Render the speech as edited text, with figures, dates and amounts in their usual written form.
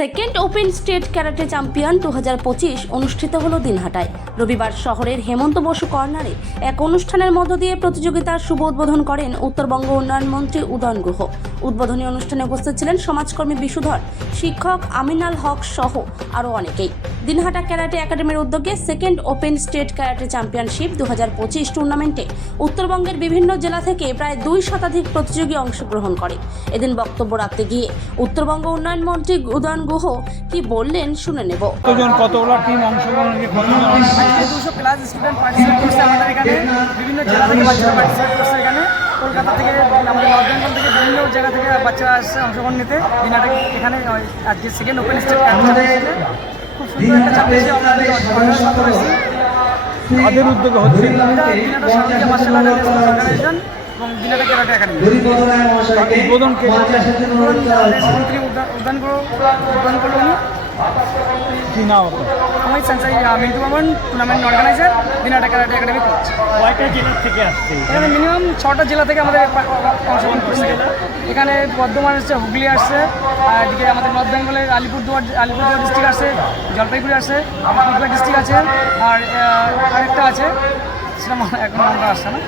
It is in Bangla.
Second open state karate champion 2025 অনুষ্ঠিত হলো দিনহাটায়। রবিবার শহরের হেমন্ত বসু কর্নারে এক অনুষ্ঠানের মধ্য দিয়ে প্রতিযোগিতার শুভ উদ্বোধন করেন উত্তরবঙ্গ উন্নয়ন মন্ত্রী উদয়ন গুহ। উদ্বোধনী অনুষ্ঠানে উপস্থিত ছিলেন সমাজকর্মী বিশুধর, শিক্ষক আমিনাল হক সহ আরও অনেকেই। দিনহাটা ক্যারাটে একাডেমির উদ্যোগে second open state karate championship 2025 টুর্নামেন্টে উত্তরবঙ্গের বিভিন্ন জেলা থেকে প্রায় 2 শতাধিক প্রতিযোগী অংশগ্রহণ করে। এদিন বক্তব্য রাখতে গিয়ে উত্তরবঙ্গ উন্নয়ন মন্ত্রী উদয়ন গুহ কি বললেন শুনে নেব। কতগুলো টিম অংশগ্রহণ 200 প্লাস স্টুডেন্ট পার্টিসিপেট করছে আমাদের এখানে। বিভিন্ন জেলা থেকে বাচ্চারা পার্টিসিপেট করছে এখানে। কলকাতা থেকে, আমাদের নর্থ বেঙ্গল থেকে বিভিন্ন জায়গা থেকে বাচ্চারা আসছে অংশগ্রহণ নিতে। দিনহাটা এখানে আজকে সেকেন্ড ওপেন স্টেট চ্যাম্পিয়নশিপে খুব সুন্দর একটা চ্যাম্পিয়নশিপ আমাদের তাদের উদ্যোগে হচ্ছে। দিনহাটা সাউথিয়া মার্শাল আর্ট অর্গানাইজেশন এবং দিনহাটা ক্যারাটে একাডেমি। উদ্বোধন কে মন্ত্রী উদ্যান করলো উনি। কি নাম আমি sensei Mintu Barman, tournament organiser, Dinhata karate academy coach. কয়টা জেলা থেকে আসছে? এখানে মিনিমাম 6টা জেলা থেকে আমাদের অংশগ্রহণ করছে। এখানে বর্ধমান আসছে, হুগলি আসছে, আর এদিকে আমাদের নর্থ বেঙ্গলের আলিপুরদুয়ার ডিস্ট্রিক্ট আসছে, জলপাইগুড়ি আসছে, কুচবিহার ডিস্ট্রিক্ট আছে, আর আরেকটা আছে সেটা এখন নামটা আসছে না।